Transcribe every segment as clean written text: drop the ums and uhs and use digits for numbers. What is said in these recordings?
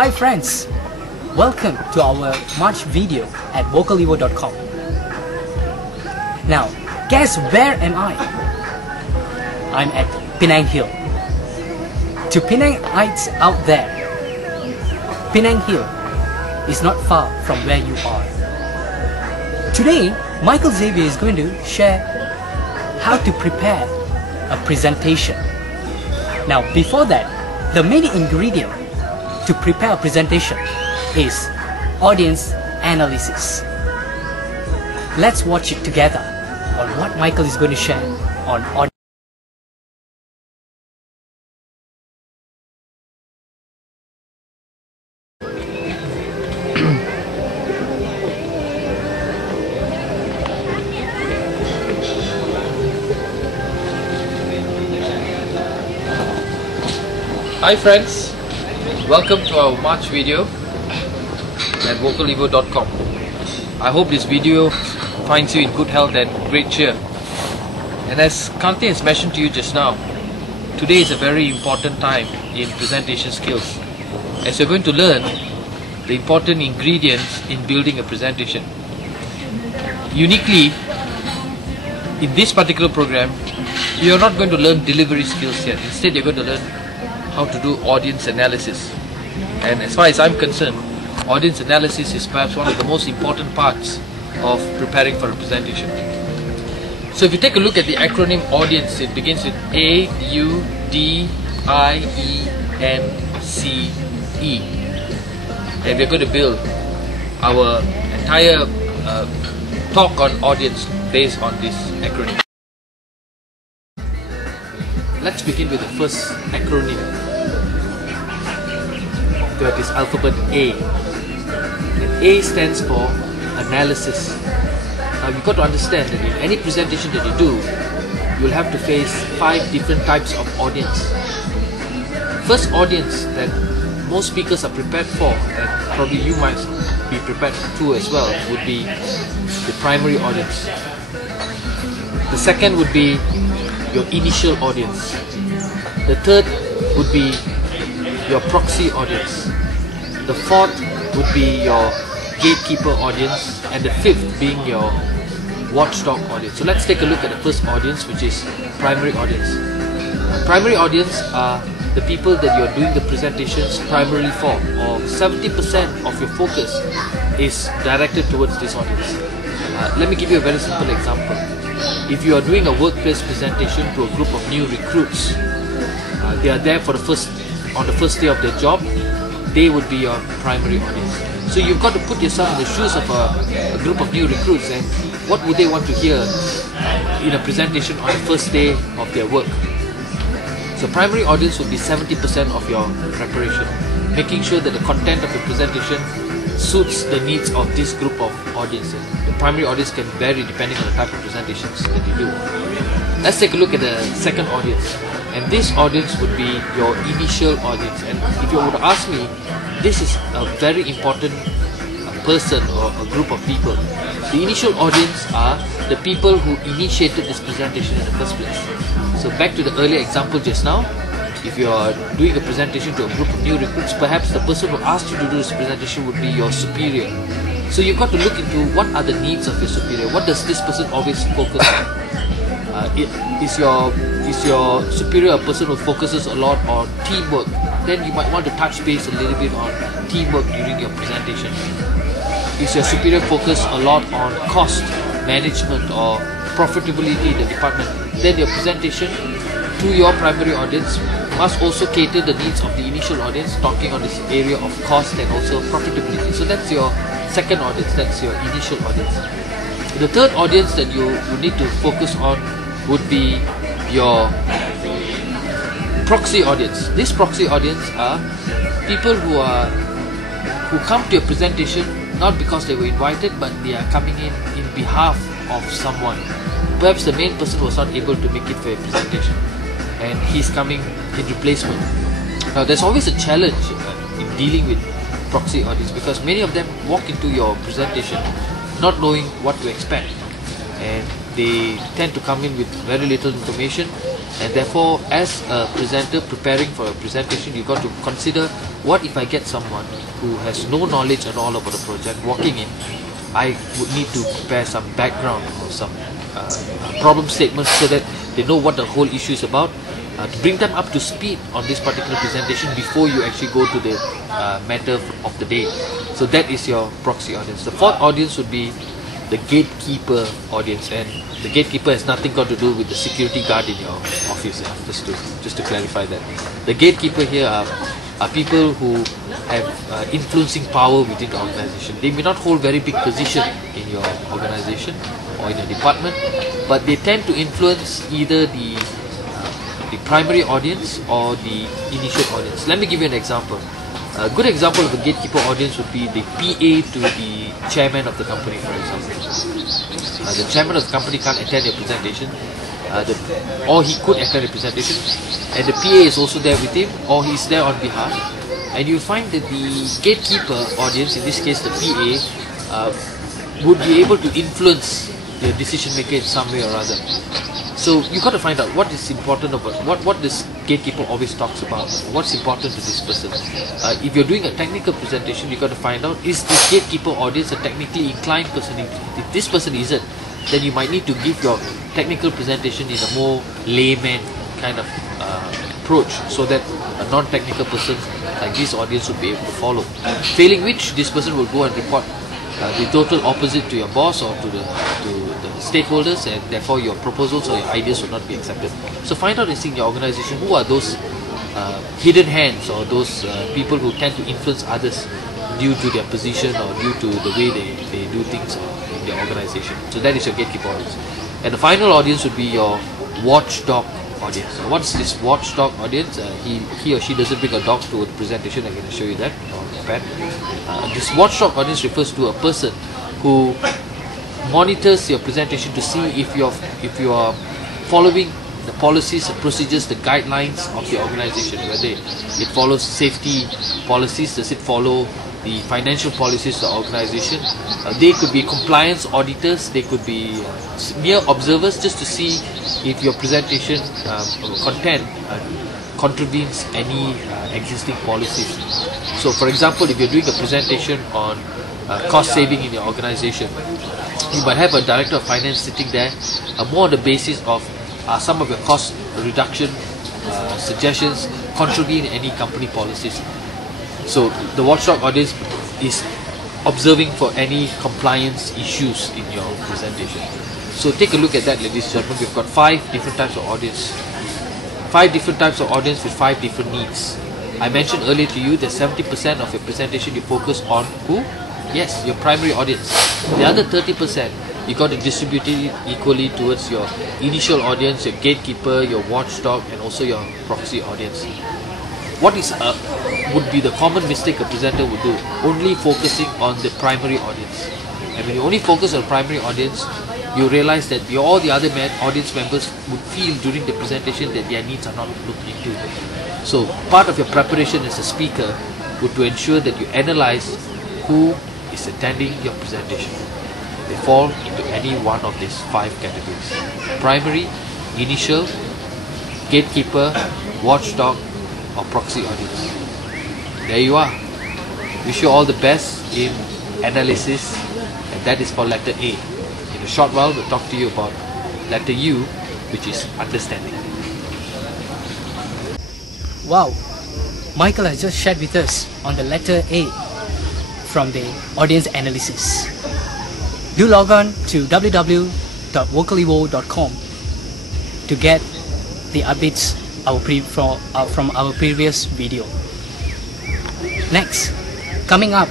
Hi friends, welcome to our March video at vocalevo.com. Now, guess where am I? I'm at Penang Hill. To Penangites out there, Penang Hill is not far from where you are. Today, Michael Xavier is going to share how to prepare a presentation. Now, before that, the main ingredient to prepare a presentation is audience analysis. Let's watch it together on what Michael is going to share on audience. Hi friends, welcome to our March video at vocalevo.com. I hope this video finds you in good health and great cheer. And as Kanti has mentioned to you just now, today is a very important time in presentation skills, as you're going to learn the important ingredients in building a presentation. Uniquely, in this particular program, you're not going to learn delivery skills yet. Instead, you're going to learn how to do audience analysis. And as far as I'm concerned, audience analysis is perhaps one of the most important parts of preparing for a presentation. So if you take a look at the acronym audience, it begins with A-U-D-I-E-N-C-E, and we're going to build our entire talk on audience based on this acronym. Let's begin with the first acronym. That is alphabet A. And A stands for analysis. Now you've got to understand that in any presentation that you do, you'll have to face 5 different types of audience. First audience that most speakers are prepared for, and probably you might be prepared to as well, would be the primary audience. The second would be your initial audience. The third would be your proxy audience. The fourth would be your gatekeeper audience, and the fifth being your watchdog audience. So let's take a look at the first audience, which is primary audience. Primary audience are the people that you're doing the presentations primarily for, or 70% of your focus is directed towards this audience. Let me give you a very simple example. If you are doing a workplace presentation to a group of new recruits, they are there for on the first day of their job, they would be your primary audience. So you've got to put yourself in the shoes of a group of new recruits, and what would they want to hear in a presentation on the first day of their work? So primary audience would be 70% of your preparation, making sure that the content of the presentation suits the needs of this group of audiences. The primary audience can vary depending on the type of presentations that you do. Let's take a look at the second audience, and this audience would be your initial audience. And if you were to ask me, this is a very important person or a group of people. The initial audience are the people who initiated this presentation in the first place. So back to the earlier example just now, if you are doing a presentation to a group of new recruits, perhaps the person who asked you to do this presentation would be your superior. So you've got to look into what are the needs of your superior. What does this person always focus on? Is your superior a person who focuses a lot on teamwork? Then you might want to touch base a little bit on teamwork during your presentation. Is your superior focused a lot on cost management or profitability in the department? Then your presentation to your primary audience must also cater the needs of the initial audience, talking on this area of cost and also profitability. So that's your second audience, that's your initial audience. The third audience that you need to focus on would be your proxy audience. This proxy audience are people who come to your presentation not because they were invited, but they are coming in behalf of someone. Perhaps the main person was not able to make it for a presentation, and he's coming in replacement. Now there's always a challenge in dealing with proxy audience, because many of them walk into your presentation not knowing what to expect, and they tend to come in with very little information, and therefore as a presenter preparing for a presentation, you've got to consider, what if I get someone who has no knowledge at all about the project walking in? I would need to prepare some background or some problem statements so that they know what the whole issue is about, to bring them up to speed on this particular presentation before you actually go to the matter of the day. So that is your proxy audience. The fourth audience would be the gatekeeper audience, and the gatekeeper has nothing got to do with the security guard in your office. Just to clarify that, the gatekeeper here are people who have influencing power within the organization. They may not hold very big position in your organization or in your department, but they tend to influence either the primary audience or the initial audience. Let me give you an example. A good example of a gatekeeper audience would be the PA to the chairman of the company, for example. The chairman of the company can't attend your presentation, or he could attend a presentation, and the PA is also there with him, or he's there on behalf, and you find that the gatekeeper audience, in this case the PA, would be able to influence the decision maker in some way or other. So you got to find out what is important about what this gatekeeper always talks about. What's important to this person. If you're doing a technical presentation, you got to find out, is this gatekeeper audience a technically inclined person? If this person isn't, then you might need to give your technical presentation in a more layman kind of approach, so that a non-technical person like this audience would be able to follow. Failing which, this person will go and report the total opposite to your boss or to the stakeholders, and therefore your proposals or your ideas will not be accepted. So find out in your organization who are those hidden hands, or those people who tend to influence others due to their position or due to the way they do things in their organization. So that is your gatekeeper audience. And the final audience would be your watchdog audience. So what's this watchdog audience? He or she doesn't bring a dog to a presentation. I'm going to show you that on the pad. This watchdog audience refers to a person who monitors your presentation to see if you are following the policies, the procedures, the guidelines of the organization, whether it follows safety policies, does it follow the financial policies of the organization. They could be compliance auditors, they could be mere observers, just to see if your presentation content contravenes any existing policies. So for example, if you're doing a presentation on cost saving in your organization, you might have a director of finance sitting there, more on the basis of some of your cost reduction suggestions contravene any company policies. So the watchdog audience is observing for any compliance issues in your presentation. So take a look at that, ladies and gentlemen. We've got 5 different types of audience. 5 different types of audience with 5 different needs. I mentioned earlier to you that 70% of your presentation you focus on who? Yes, your primary audience. The other 30% you got to distribute it equally towards your initial audience, your gatekeeper, your watchdog, and also your proxy audience. What is would be the common mistake a presenter would do? Only focusing on the primary audience. And when you only focus on primary audience, you realize that all the other audience members would feel during the presentation that their needs are not looked into. So part of your preparation as a speaker would to ensure that you analyze who is attending your presentation. They fall into any one of these 5 categories: primary, initial, gatekeeper, watchdog, or proxy audience. There you are. Wish you all the best in analysis, and that is for letter A. In a short while, we'll talk to you about letter U, which is understanding. Wow, Michael has just shared with us on the letter A from the audience analysis. Do log on to www.vocallywo.com to get the updates from our previous video. Next, coming up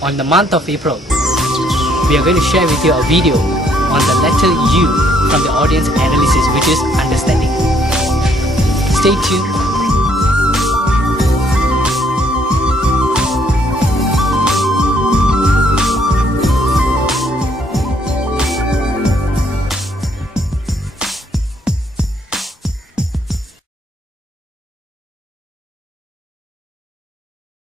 on the month of April, we are going to share with you a video on the letter U from the audience analysis, which is understanding. Stay tuned.